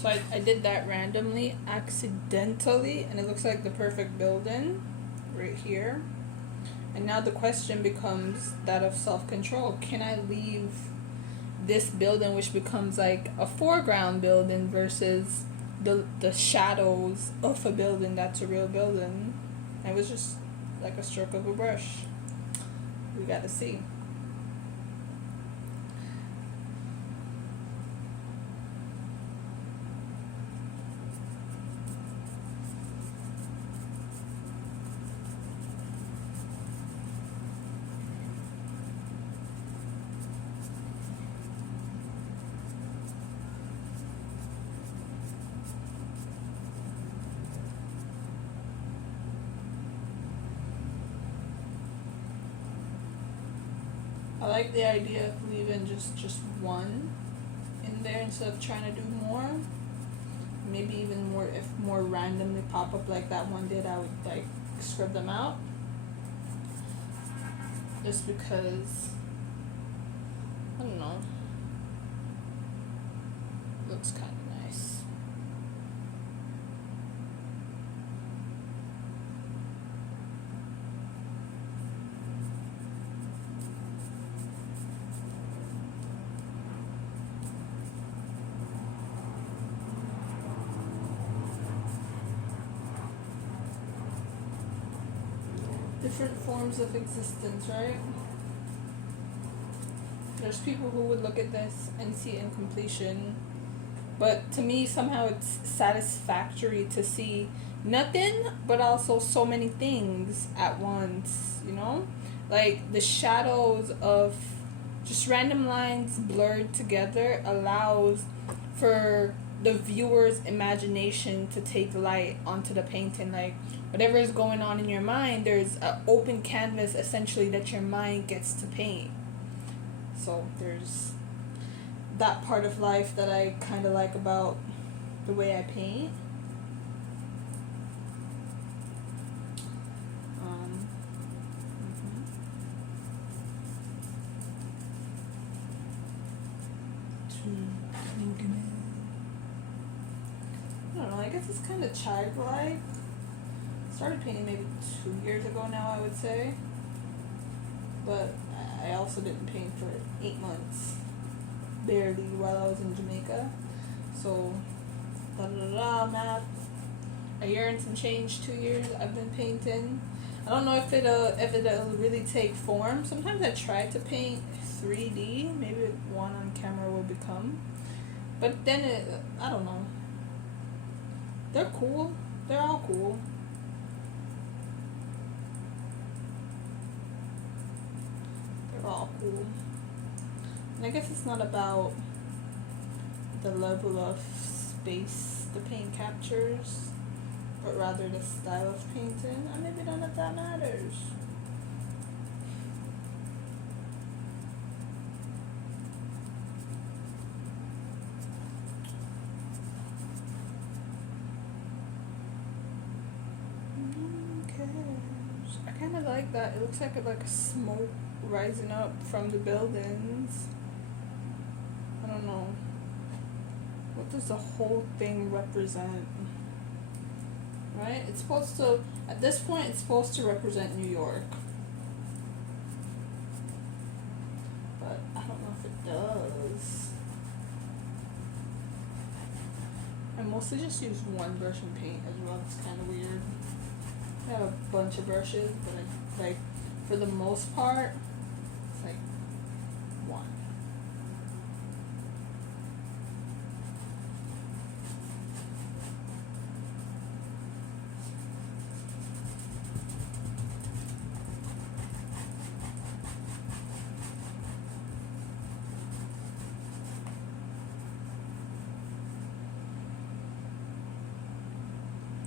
So I did that randomly, accidentally, and it looks like the perfect building right here. And now the question becomes that of self control. Can I leave this building, which becomes like a foreground building, versus the shadows of a building that's a real building? It was just like a stroke of a brush. We gotta see. I like the idea of leaving just one in there instead of trying to do more. Maybe even more, if more randomly pop up like that one did, I would like scrub them out. Just because, I don't know, looks kind of nice. Different forms of existence, right? There's people who would look at this and see incompletion, but to me, somehow it's satisfactory to see nothing, but also so many things at once, you know? Like the shadows of just random lines blurred together allows for the viewer's imagination to take light onto the painting. Like whatever is going on in your mind, there's an open canvas essentially that your mind gets to paint. So there's that part of life that I kind of like about the way I paint. Mhm. I don't know. I guess it's kind of childlike. Started painting maybe 2 years ago now, I would say. But I also didn't paint for 8 months, barely, while I was in Jamaica. So, da da da, math. A year and some change, 2 years I've been painting. I don't know if it'll really take form. Sometimes I try to paint 3D. Maybe one on camera will become. But then I don't know. They're cool. They're all cool. They're all cool. And I guess it's not about the level of space the paint captures, but rather the style of painting. And maybe none of that matters. Okay. I kind of like that. It looks like smoke rising up from the buildings. I don't know. What does the whole thing represent? Right? It's supposed to, at this point, it's supposed to represent New York. But I don't know if it does. I mostly just use one brush and paint as well. It's kind of weird. I have a bunch of brushes, but I, like, for the most part, it's like one.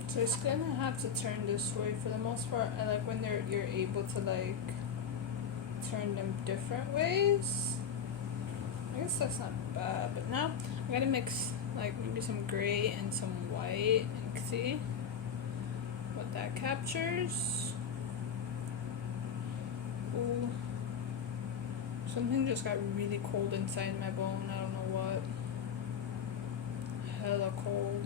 So it's gonna have to turn this way for the most part. I like when you're able to like turn them different ways. I guess that's not bad, but now I gotta mix like maybe some gray and some white and see what that captures. Ooh. Something just got really cold inside my bone. I don't know what. hella cold.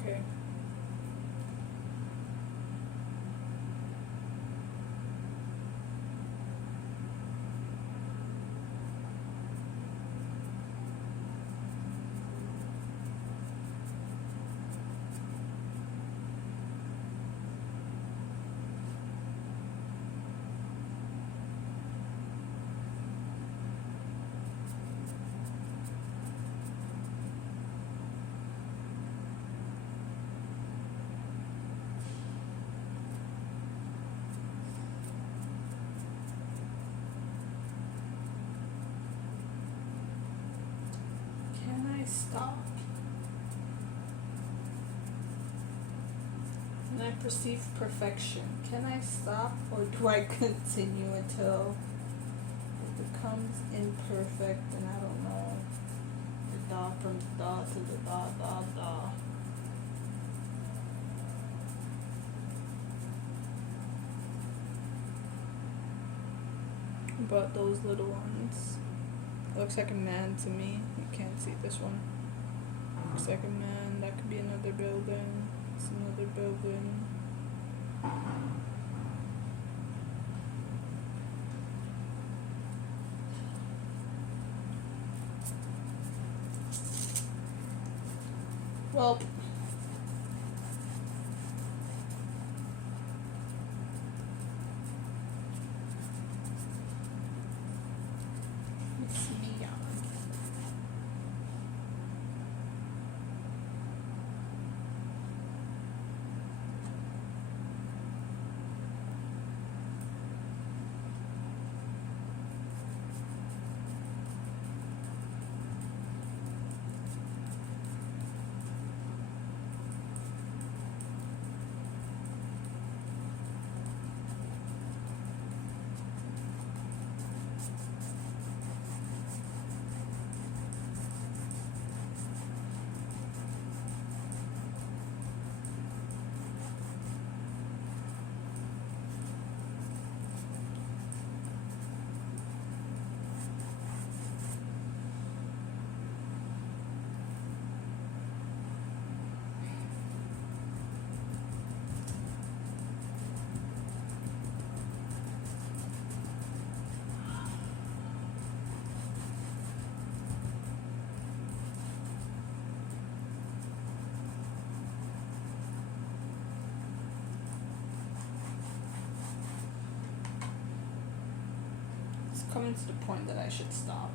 Okay. Can I stop? When I perceive perfection, can I stop or do I continue until it becomes imperfect and I don't know the da from the da to the da da da. But those little ones. Looks like a man to me. You can't see this one. Looks like a man. That could be another building. It's another building. Well, it's neon. It's coming to the point that I should stop.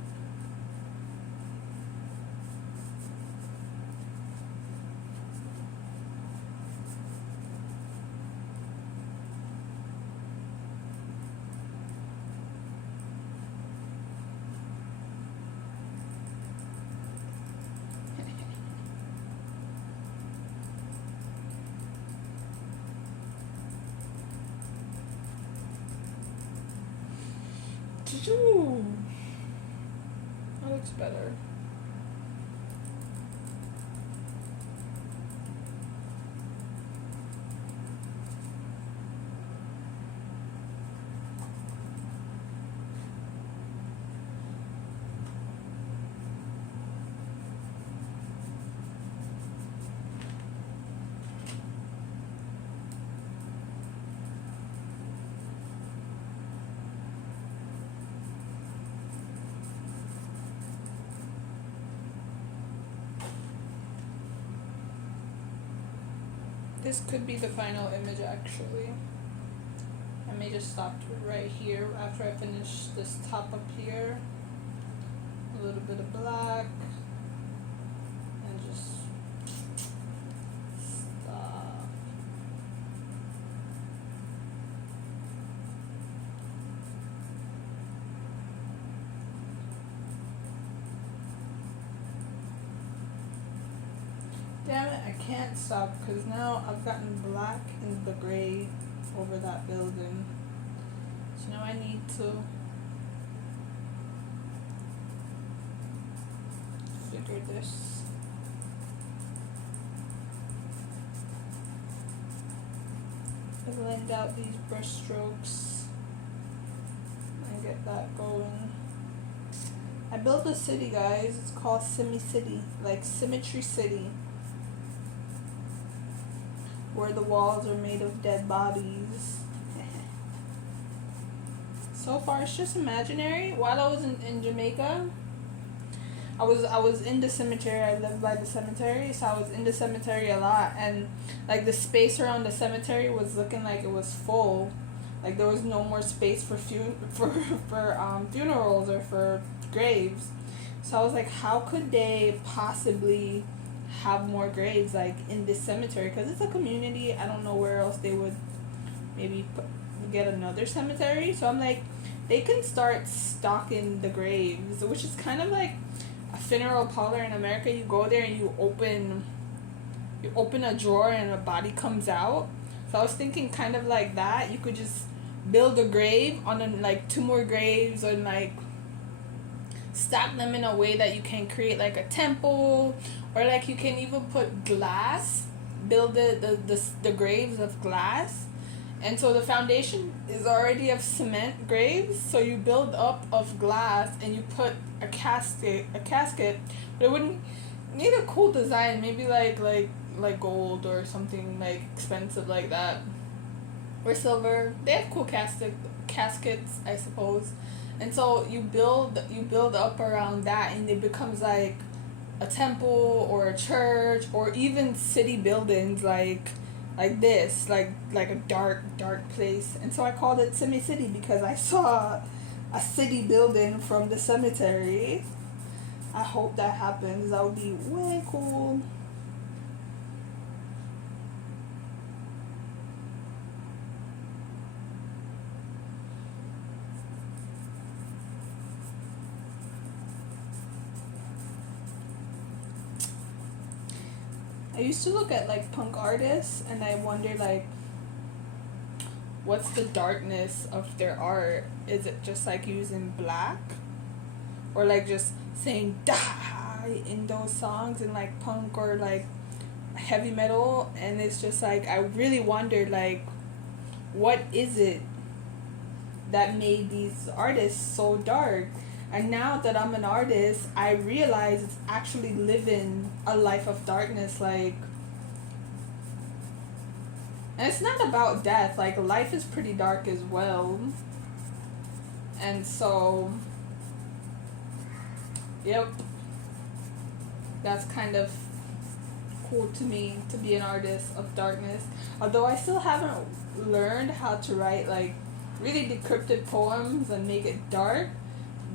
Ooh, that looks better. This could be the final image actually. I may just stop right here after I finish this top up here. A little bit of black. And just stop. Damn it, I can't stop because now I've gotten black and the gray over that building. So now I need to figure this. Blend out these brush strokes and get that going. I built a city, guys. It's called Simi City, like Symmetry City, where the walls are made of dead bodies. So far, it's just imaginary. While I was in Jamaica, I was in the cemetery. I lived by the cemetery, so I was in the cemetery a lot, and like the space around the cemetery was looking like it was full, like there was no more space for funerals or for graves. So I was like, how could they possibly have more graves like in this cemetery? Because it's a community. I don't know where else they would maybe get another cemetery. So I'm like, they can start stocking the graves, which is kind of like a funeral parlor in America. You go there and you open a drawer and a body comes out. So I was thinking kind of like that. You could just build a grave on like two more graves, and like stack them in a way that you can create like a temple, or like you can even put glass, build the graves of glass. And so the foundation is already of cement graves, so you build up of glass and you put a casket, but it wouldn't need a cool design, maybe like gold or something like expensive like that, or silver. They have cool caskets, I suppose. And so you build up around that, and it becomes like a temple or a church, or even city buildings like this, like a dark place. And so I called it Simi City because I saw a city building from the cemetery. I hope that happens. That would be way cool. I used to look at like punk artists, and I wonder like, what's the darkness of their art? Is it just like using black, or like just saying die in those songs in like punk or like heavy metal? And it's just like, I really wondered like, what is it that made these artists so dark? And now that I'm an artist, I realize it's actually living a life of darkness. Like, and it's not about death. Like, life is pretty dark as well. And so, yep, that's kind of cool to me, to be an artist of darkness. Although I still haven't learned how to write like really decrypted poems and make it dark.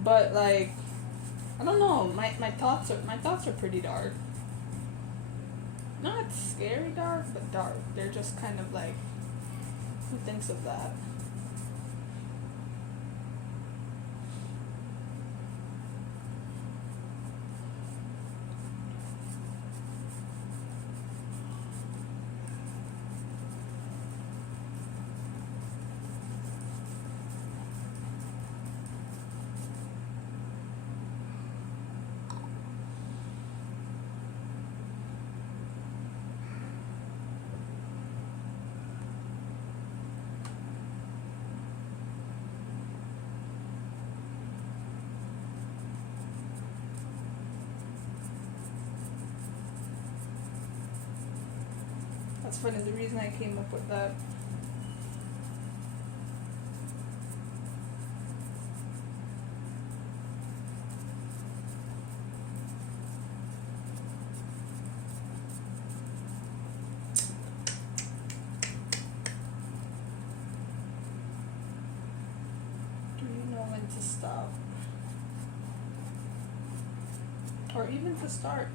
But like, I don't know, my thoughts are pretty dark. Not scary dark, but dark. They're just kind of like, who thinks of that? That's funny, the reason I came up with that. Do you know when to stop? Or even to start?